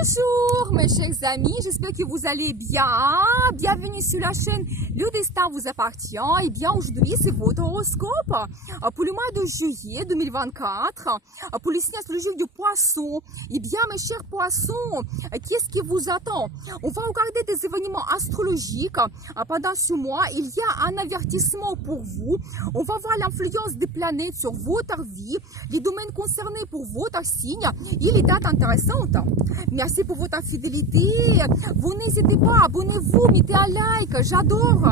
Bonjour mes chers amis, j'espère que vous allez bien. Bienvenue sur la chaîne Le Destin vous appartient. Et bien aujourd'hui c'est votre horoscope pour le mois de juillet 2024 pour le signe astrologique du poisson. Et bien mes chers poissons, qu'est-ce qui vous attend? On va regarder des événements astrologiques pendant ce mois. Il y a un avertissement pour vous. On va voir l'influence des planètes sur votre vie, les domaines concernés pour votre signe et les dates intéressantes. Merci pour votre fidélité. Vous n'hésitez pas, abonnez-vous, mettez un like, j'adore.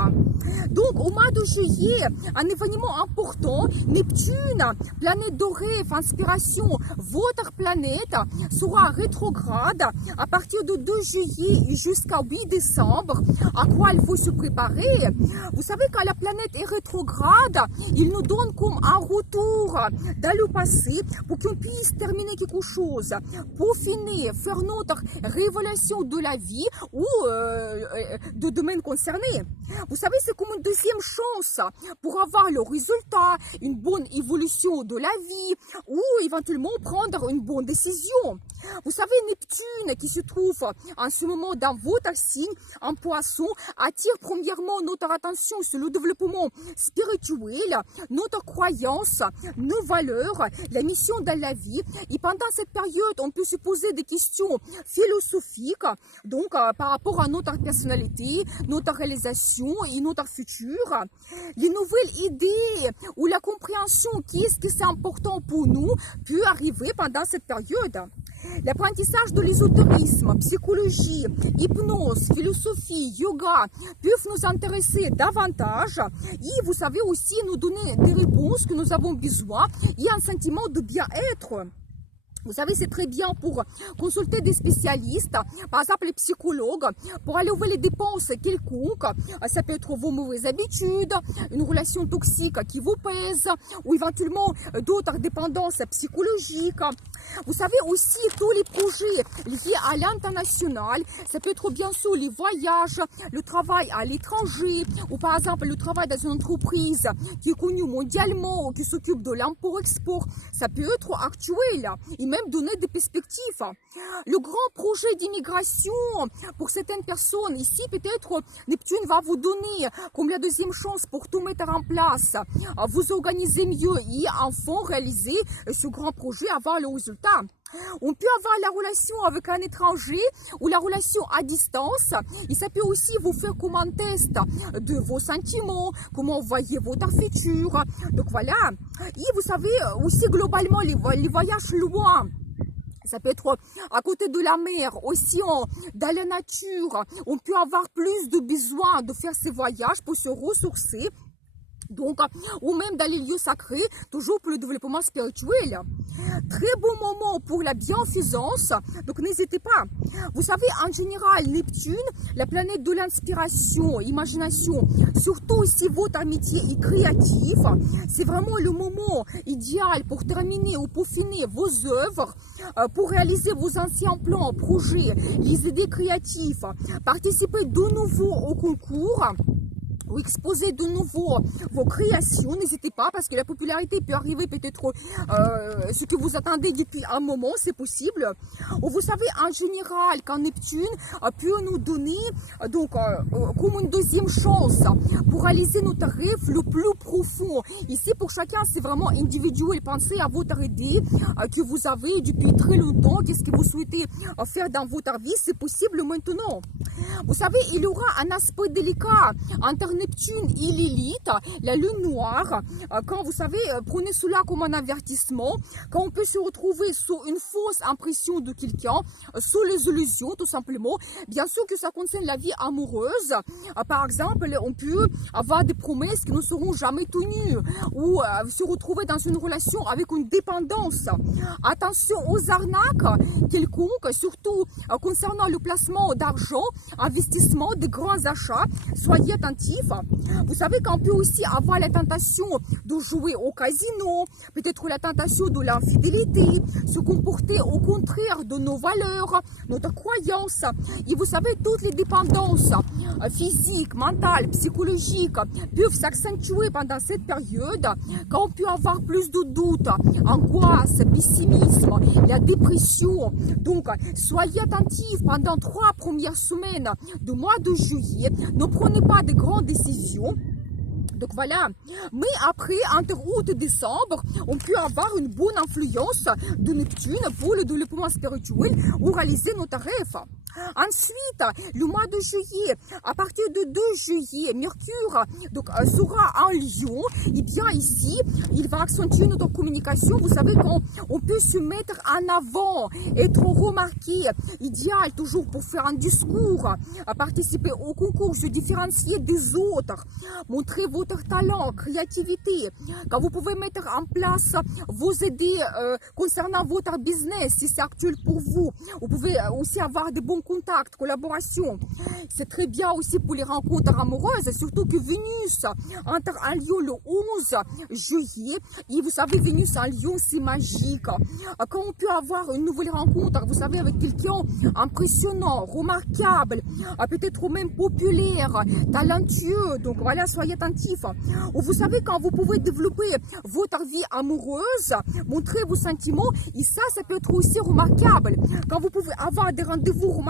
Donc, au mois de juillet, un événement important, Neptune, planète dorée, inspiration, votre planète sera rétrograde à partir de 2 juillet jusqu'à 8 décembre. À quoi il faut se préparer? Vous savez, quand la planète est rétrograde, il nous donne comme un retour dans le passé pour qu'on puisse terminer quelque chose, peaufiner, faire notre révélation de la vie ou de domaines concernés. Vous savez, c'est comme une deuxième chance pour avoir le résultat, une bonne évolution de la vie ou éventuellement prendre une bonne décision. Vous savez, Neptune qui se trouve en ce moment dans votre signe, en poisson, attire premièrement notre attention sur le développement spirituel, notre croyance, nos valeurs, la mission dans la vie. Et pendant cette période, on peut se poser des questions philosophiques, donc par rapport à notre personnalité, notre réalisation et notre futur. Les nouvelles idées ou la compréhension qu'est-ce que c'est important pour nous peut arriver pendant cette période. L'apprentissage de l'ésotérisme, psychologie, hypnose, philosophie, yoga peuvent nous intéresser davantage et vous savez aussi nous donner des réponses que nous avons besoin et un sentiment de bien-être. Vous savez, c'est très bien pour consulter des spécialistes, par exemple les psychologues, pour alléger les dépenses quelconques. Ça peut être vos mauvaises habitudes, une relation toxique qui vous pèse, ou éventuellement d'autres dépendances psychologiques. Vous savez aussi tous les projets liés à l'international. Ça peut être bien sûr les voyages, le travail à l'étranger, ou par exemple le travail dans une entreprise qui est connue mondialement ou qui s'occupe de l'import-export. Ça peut être actuel et même donner des perspectives. Le grand projet d'immigration pour certaines personnes, ici peut-être Neptune va vous donner comme la deuxième chance pour tout mettre en place, vous organiser mieux et enfin réaliser ce grand projet, avoir le résultat. On peut avoir la relation avec un étranger ou la relation à distance et ça peut aussi vous faire comme un test de vos sentiments, comment vous voyez votre futur. Donc voilà. Et vous savez aussi globalement les voyages loin. Ça peut être à côté de la mer, océan, dans la nature. On peut avoir plus de besoin de faire ces voyages pour se ressourcer. Donc, ou même dans les lieux sacrés, toujours pour le développement spirituel. Très bon moment pour la bienfaisance, donc n'hésitez pas. Vous savez, en général, Neptune, la planète de l'inspiration, imagination, surtout si votre métier est créatif, c'est vraiment le moment idéal pour terminer ou peaufiner vos œuvres, pour réaliser vos anciens plans, projets, les idées créatives, participer de nouveau au concours, ou exposer de nouveau vos créations, n'hésitez pas parce que la popularité peut arriver peut-être ce que vous attendez depuis un moment, c'est possible. Ou vous savez, en général, quand Neptune peut nous donner donc comme une deuxième chance pour réaliser notre rêve le plus profond. Ici, pour chacun, c'est vraiment individuel. Pensez à votre idée que vous avez depuis très longtemps. Qu'est-ce que vous souhaitez faire dans votre vie? C'est possible maintenant. Vous savez, il y aura un aspect délicat entre Neptune et Lilith, la lune noire. Quand vous savez, prenez cela comme un avertissement, quand on peut se retrouver sous une fausse impression de quelqu'un, sous les illusions tout simplement. Bien sûr que ça concerne la vie amoureuse. Par exemple, on peut avoir des promesses qui ne seront jamais tenues ou se retrouver dans une relation avec une dépendance. Attention aux arnaques quelconques, surtout concernant le placement d'argent, investissement, de grands achats. Soyez attentifs. Vous savez qu'on peut aussi avoir la tentation de jouer au casino, peut-être la tentation de l'infidélité, se comporter au contraire de nos valeurs, notre croyance. Et vous savez, toutes les dépendances physiques, mentales, psychologiques peuvent s'accentuer pendant cette période, quand on peut avoir plus de doutes, angoisse, pessimisme, la dépression. Donc, soyez attentifs pendant 3 premières semaines du mois de juillet. Ne prenez pas de grandes décisions. Donc voilà, mais après, entre août et décembre, on peut avoir une bonne influence de Neptune pour le développement spirituel ou réaliser nos rêves. Ensuite, le mois de juillet, à partir de 2 juillet, Mercure sera en Lion. Et bien ici, il va accentuer notre communication. Vous savez qu'on peut se mettre en avant, être remarqué, idéal toujours pour faire un discours, participer au concours, se différencier des autres, montrer votre talent, créativité. Quand vous pouvez mettre en place vos idées concernant votre business, si c'est actuel pour vous, vous pouvez aussi avoir des bons contacts, collaborations. C'est très bien aussi pour les rencontres amoureuses, surtout que Vénus entre en Lion le 11 juillet. Et vous savez, Vénus en Lion, c'est magique. Quand on peut avoir une nouvelle rencontre, vous savez, avec quelqu'un impressionnant, remarquable, peut-être même populaire, talentueux. Donc voilà, soyez attentifs. Ou vous savez, quand vous pouvez développer votre vie amoureuse, montrer vos sentiments, et ça peut être aussi remarquable. Quand vous pouvez avoir des rendez-vous romantiques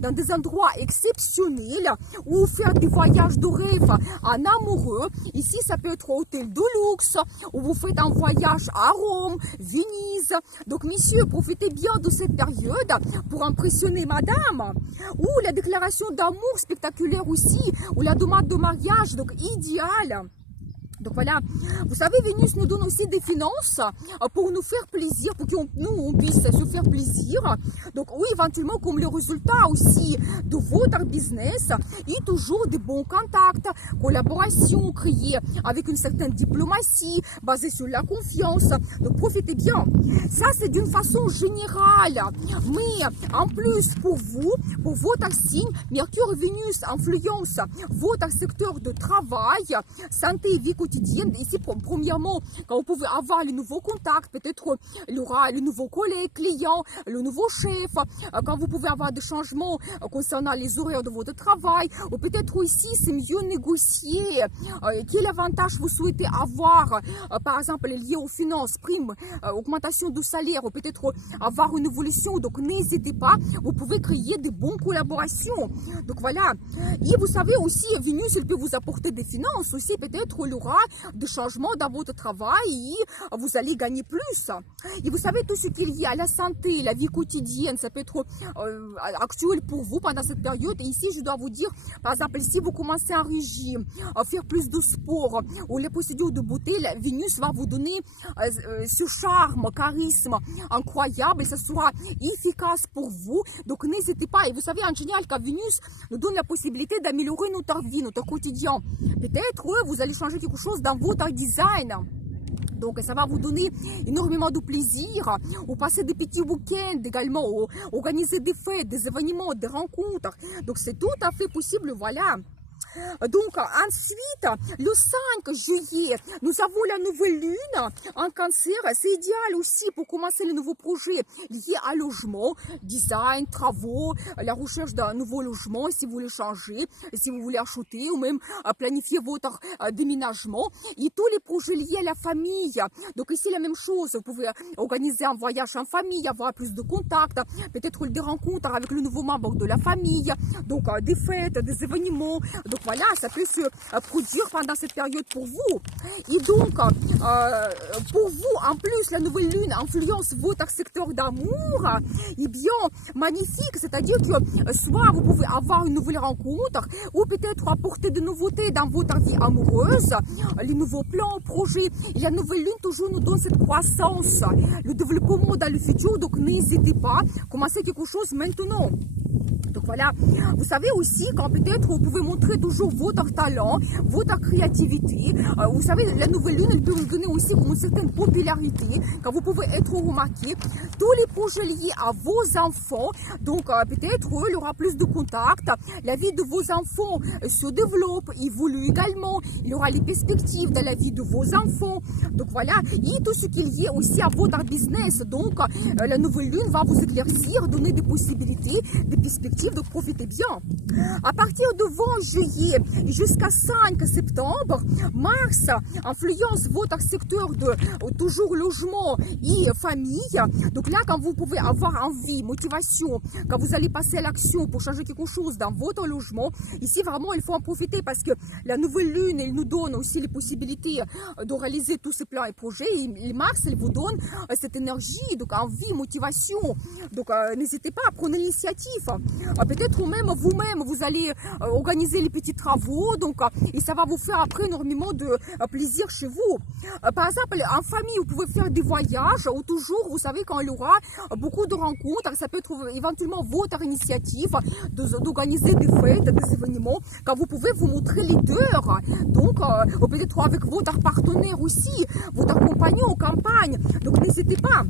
dans des endroits exceptionnels ou faire des voyages de rêve en amoureux. Ici, ça peut être hôtel de luxe ou vous faites un voyage à Rome, Venise. Donc, messieurs, profitez bien de cette période pour impressionner madame. Ou la déclaration d'amour spectaculaire aussi, ou la demande de mariage, donc idéal. Donc voilà, vous savez, Vénus nous donne aussi des finances pour nous faire plaisir, pour que nous puisse se faire plaisir. Donc oui, éventuellement, comme le résultat aussi de votre business, et toujours de bons contacts, collaborations créées avec une certaine diplomatie, basée sur la confiance. Donc profitez bien. Ça, c'est d'une façon générale. Mais en plus, pour vous, pour votre signe, Mercure et Vénus influencent votre secteur de travail, santé et vie quotidienne. Ici, premièrement, quand vous pouvez avoir les nouveaux contacts, peut-être il y aura le nouveau collègue, client, le nouveau chef, quand vous pouvez avoir des changements concernant les horaires de votre travail, ou peut-être ici, c'est mieux négocier. Quel avantage vous souhaitez avoir, par exemple, lié aux finances, primes, augmentation du salaire, ou peut-être avoir une évolution. Donc, n'hésitez pas, vous pouvez créer de bonnes collaborations. Donc, voilà. Et vous savez aussi, Vénus, elle peut vous apporter des finances aussi, peut-être il y aura des changements dans votre travail et vous allez gagner plus. Et vous savez, tout ce qui est lié à la santé, la vie quotidienne, ça peut être actuel pour vous pendant cette période. Et ici, je dois vous dire, par exemple, si vous commencez un régime, à faire plus de sport ou les procédures de beauté, la Vénus va vous donner ce charme, charisme incroyable et ça sera efficace pour vous. Donc, n'hésitez pas. Et vous savez, en général, quand Vénus nous donne la possibilité d'améliorer notre vie, notre quotidien, peut-être vous allez changer quelque chose dans votre design. Donc, ça va vous donner énormément de plaisir. Ou passer des petits week-ends également. Ou organiser des fêtes, des événements, des rencontres. Donc, c'est tout à fait possible, voilà. Donc, ensuite, le 5 juillet, nous avons la nouvelle lune en cancer. C'est idéal aussi pour commencer les nouveaux projets liés à logement, design, travaux, la recherche d'un nouveau logement si vous voulez changer, si vous voulez acheter ou même planifier votre déménagement. Et tous les projets liés à la famille. Donc, ici, la même chose. Vous pouvez organiser un voyage en famille, avoir plus de contacts, peut-être des rencontres avec le nouveau membre de la famille. Donc, des fêtes, des événements. Donc, voilà, ça peut se produire pendant cette période pour vous. Et donc, pour vous, en plus, la nouvelle lune influence votre secteur d'amour. Et bien, magnifique, c'est-à-dire que soit vous pouvez avoir une nouvelle rencontre, ou peut-être apporter de nouveautés dans votre vie amoureuse, les nouveaux plans, projets. Et la nouvelle lune toujours nous donne cette croissance, le développement dans le futur. Donc, n'hésitez pas, commencez quelque chose maintenant. Donc voilà, vous savez aussi quand peut-être vous pouvez montrer toujours votre talent, votre créativité. Vous savez, la nouvelle lune, elle peut vous donner aussi une certaine popularité, quand vous pouvez être remarqué. Tous les projets liés à vos enfants, donc peut-être il y aura plus de contacts. La vie de vos enfants se développe, évolue également. Il y aura les perspectives dans la vie de vos enfants. Donc voilà, et tout ce qui est lié aussi à votre business. Donc la nouvelle lune va vous éclaircir, donner des possibilités, des perspectives positif, donc profitez bien. À partir de 20 juillet jusqu'à 5 septembre, Mars influence votre secteur de toujours logement et famille. Donc là, quand vous pouvez avoir envie, motivation, quand vous allez passer à l'action pour changer quelque chose dans votre logement, ici vraiment il faut en profiter parce que la nouvelle lune, elle nous donne aussi les possibilités de réaliser tous ces plans et projets. Et Mars, elle vous donne cette énergie, donc envie, motivation. Donc n'hésitez pas à prendre l'initiative. Peut-être même vous-même, vous allez organiser les petits travaux, donc et ça va vous faire après énormément de plaisir chez vous. Par exemple, en famille, vous pouvez faire des voyages ou toujours, vous savez, quand il y aura beaucoup de rencontres, ça peut être éventuellement votre initiative d'organiser des fêtes, des événements, quand vous pouvez vous montrer leader. Donc, peut-être avec votre partenaire aussi, votre compagnon en campagne. Donc, n'hésitez pas.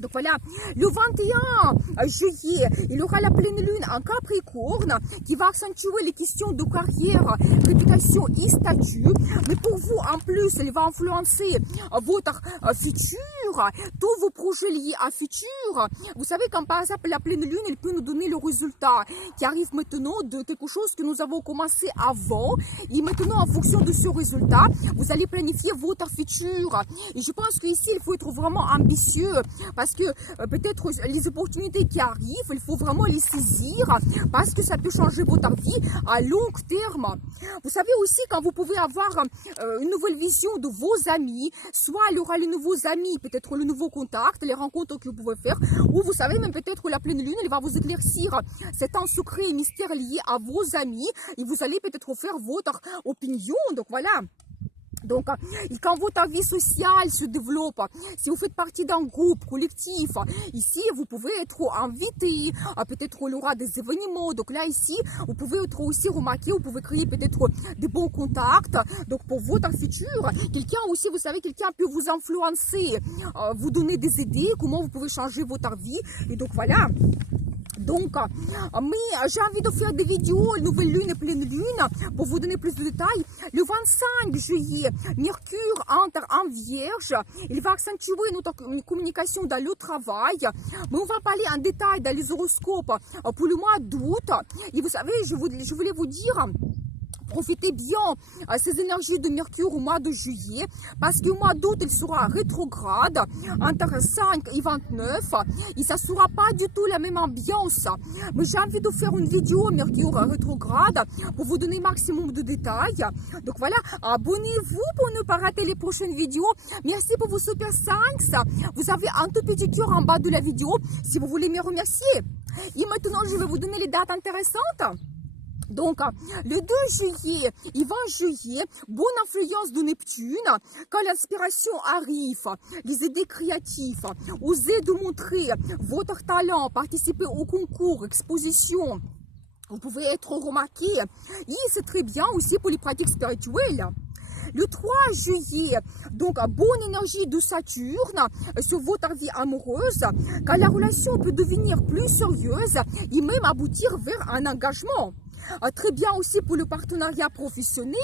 Donc voilà, le 21 juillet, il y aura la pleine lune en Capricorne qui va accentuer les questions de carrière, réputation et statut. Mais pour vous, en plus, elle va influencer votre futur, tous vos projets liés à futur. Vous savez, quand par exemple la pleine lune, elle peut nous donner le résultat qui arrive maintenant de quelque chose que nous avons commencé avant. Et maintenant, en fonction de ce résultat, vous allez planifier votre futur. Et je pense qu'ici, il faut être vraiment ambitieux parce que peut-être les opportunités qui arrivent, il faut vraiment les saisir parce que ça peut changer votre vie à long terme. Vous savez aussi quand vous pouvez avoir une nouvelle vision de vos amis, soit il y aura les nouveaux amis, peut-être le nouveau contact, les rencontres que vous pouvez faire, ou vous savez même peut-être que la pleine lune, elle va vous éclaircir certains secrets et mystères liés à vos amis et vous allez peut-être faire votre opinion. Donc voilà. Donc, quand votre vie sociale se développe, si vous faites partie d'un groupe collectif, ici, vous pouvez être invité, peut-être il y aura des événements. Donc là, ici, vous pouvez être aussi remarqué, vous pouvez créer peut-être des bons contacts. Donc, pour votre futur, quelqu'un aussi, vous savez, quelqu'un peut vous influencer, vous donner des idées, comment vous pouvez changer votre vie. Et donc, voilà. Donc, mais j'ai envie de faire des vidéos, nouvelle lune et pleine lune, pour vous donner plus de détails. Le 25 juillet, Mercure entre en Vierge. Il va accentuer notre communication dans le travail. Mais on va parler en détail dans les horoscopes pour le mois d'août. Et vous savez, je voulais vous dire... Profitez bien ces énergies de Mercure au mois de juillet parce qu'au mois d'août, il sera rétrograde entre 5 et 29 et ça ne sera pas du tout la même ambiance. Mais j'ai envie de faire une vidéo Mercure rétrograde pour vous donner maximum de détails. Donc voilà, abonnez-vous pour ne pas rater les prochaines vidéos. Merci pour vos super thanks. Vous avez un tout petit cœur en bas de la vidéo si vous voulez me remercier. Et maintenant, je vais vous donner les dates intéressantes. Donc, le 2 juillet et 20 juillet, bonne influence de Neptune. Quand l'inspiration arrive, les idées créatives, osez de montrer votre talent, participer au concours, exposition. Vous pouvez être remarqué. Et c'est très bien aussi pour les pratiques spirituelles. Le 3 juillet, donc bonne énergie de Saturne sur votre vie amoureuse, quand la relation peut devenir plus sérieuse et même aboutir vers un engagement. Très bien aussi pour le partenariat professionnel.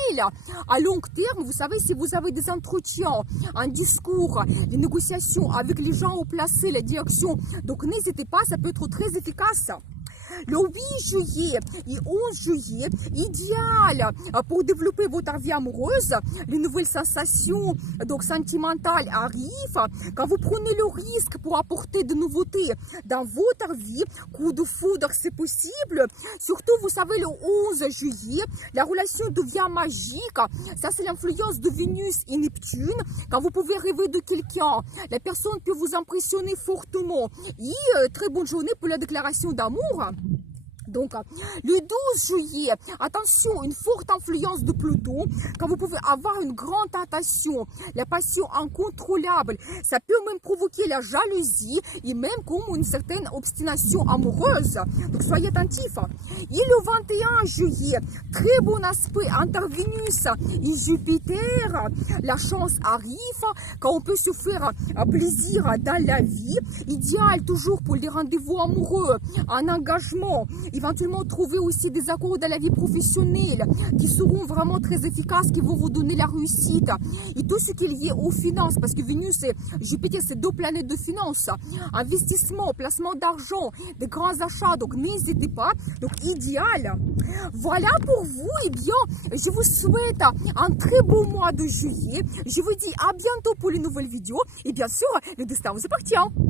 À long terme, vous savez, si vous avez des entretiens, un discours, des négociations avec les gens au placé, la direction, donc n'hésitez pas, ça peut être très efficace. Le 8 juillet et 11 juillet, idéal pour développer votre vie amoureuse. Les nouvelles sensations donc sentimentales arrivent. Quand vous prenez le risque pour apporter de nouveautés dans votre vie, coup de foudre, c'est possible. Surtout, vous savez, le 11 juillet, la relation devient magique. Ça, c'est l'influence de Vénus et Neptune. Quand vous pouvez rêver de quelqu'un, la personne peut vous impressionner fortement. Et très bonne journée pour la déclaration d'amour. Donc, le 12 juillet, attention, une forte influence de Pluton, quand vous pouvez avoir une grande tentation, la passion incontrôlable, ça peut même provoquer la jalousie et même comme une certaine obstination amoureuse. Donc, soyez attentifs. Et le 21 juillet, très bon aspect entre Vénus et Jupiter. La chance arrive quand on peut se faire plaisir dans la vie. Idéal toujours pour les rendez-vous amoureux, un engagement. Et éventuellement trouver aussi des accords dans la vie professionnelle qui seront vraiment très efficaces, qui vont vous donner la réussite. Et tout ce qui est lié aux finances, parce que Vénus et Jupiter, c'est deux planètes de finances, investissement, placement d'argent, des grands achats, donc n'hésitez pas, donc idéal. Voilà pour vous, et bien, je vous souhaite un très beau mois de juillet. Je vous dis à bientôt pour les nouvelles vidéos, et bien sûr, le destin vous appartient.